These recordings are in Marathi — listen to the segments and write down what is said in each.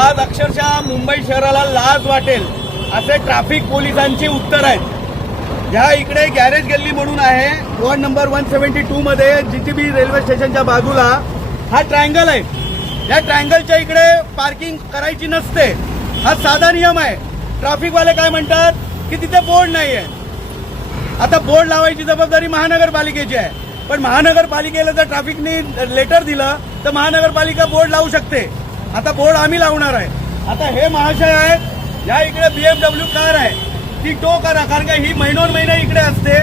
आज अक्षरशः मुंबई शहराला लाज वाटेल असे ट्रॅफिक पोलिसांची उत्तर आहेत। ह्या इकडे गॅरेज गल्ली म्हणून आहे, वॉर्ड नंबर 172 मध्ये जीटीबी रेल्वे स्टेशनच्या बाजूला हा ट्रायंगल आहे। या ट्रायंगलच्या इकडे पार्किंग करायची नसते, हा साधा नियम आहे। ट्रॅफिकवाले काय म्हणतात की तिथे बोर्ड नाही आहे। आता बोर्ड लावायची जबाबदारी महानगरपालिकेची आहे, पण महानगरपालिकेला जर ट्रॅफिकने लेटर दिलं तर महानगरपालिका बोर्ड लावू शकते। आता बोर्ड आम्ही लावणार आहे। आता हे महाशय आहेत, या इकडे BMW कार आहे, ती टो करा, कारण का ही महिनोन महिने इकडे असते।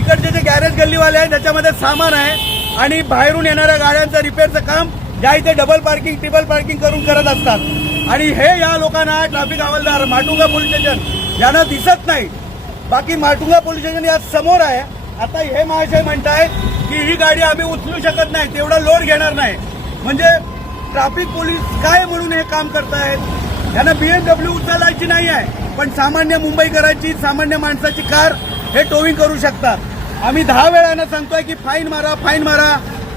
इकडचे जे गॅरेज गल्लीवाले आहेत त्याच्यामध्ये सामान आहे आणि बाहेरून येणाऱ्या गाड्यांचं रिपेअरचं काम ज्या इथे डबल पार्किंग ट्रिपल पार्किंग करून करत असतात। आणि हे या लोकांना ट्रॅफिक हवालदार माटुंगा पोलीस स्टेशन यांना दिसत नाही। बाकी माटुंगा पोलीस स्टेशन या समोर आहे। आता हे महाशय म्हणतायत की ही गाडी आम्ही उचलू शकत नाही, तेवढा लोड घेणार नाही। म्हणजे ट्रॅफिक पोलीस काय म्हणून हे काम करतायत? यांना BMW उचलायची नाही आहे, पण सामान्य मुंबईकरांची सामान्य माणसाची कार हे टोविंग करू शकतात। आम्ही 10 वेळानं सांगतोय की फाईन मारा, फाईन मारा,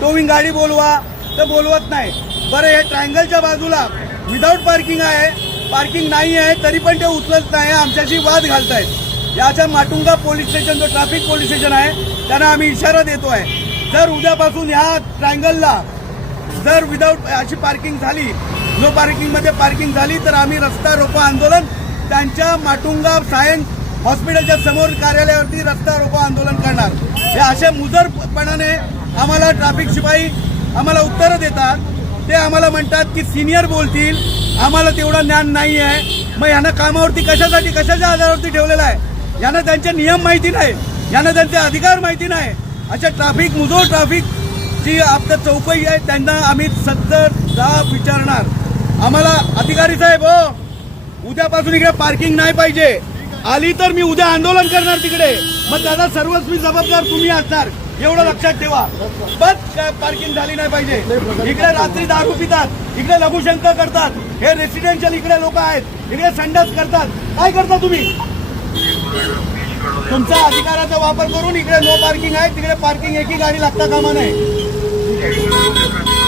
टोविंग गाडी बोलवा, तर बोलवत नाही। बरं, हे ट्रायंगलच्या बाजूला विदाऊट पार्किंग आहे, पार्किंग नाही आहे, तरी पण ते उचलत नाही, आमच्याशी वाद घालतायत। याच्या माटुंगा पोलीस स्टेशन जो ट्रॅफिक पोलीस स्टेशन आहे त्यांना आम्ही इशारा देतोय, जर उद्यापासून ह्या ट्रायंगलला जर विदाऊट अशी पार्किंग झाली, नो पार्किंग मध्ये पार्किंग झाली, तर आम्ही रस्ता रोको आंदोलन त्यांच्या माटुंगा सायन्स हॉस्पिटलच्या समोर कार्यालयावरती रस्ता रोको आंदोलन करणार। हे अशा मुजरपणाने आम्हाला ट्रॅफिक शिपाई आम्हाला उत्तरं देतात। ते आम्हाला म्हणतात की सिनियर बोलतील, आम्हाला तेवढं ज्ञान नाही आहे। मग यांना कामावरती कशासाठी, कशाच्या आधारावरती ठेवलेलं आहे? यांना त्यांचे नियम माहिती नाही, यांना त्यांचे अधिकार माहिती नाही। अशा ट्रॅफिक मुजोर ट्रॅफिक जी आपल्या चौकशी आहे त्यांना आम्ही सत्तर जाब विचारणार। आम्हाला अधिकारी साहेब हो, उद्यापासून इकडे पार्किंग नाही पाहिजे, आली तर मी उद्या आंदोलन करणार तिकडे, मग त्याला सर्वस्वी जबाबदार तुम्ही असणार, एवढं लक्षात ठेवा। बस पार्किंग झाली नाही पाहिजे। इकडे रात्री दारू पितात, इकडे लघुशंक करतात, हे रेसिडेन्शियल इकडे लोक आहेत, इकडे संडास करतात। काय करता तुम्ही? तुमच्या अधिकाराचा वापर करून इकडे नो पार्किंग आहे, तिकडे पार्किंग एकही गाडी लागता कामा नये।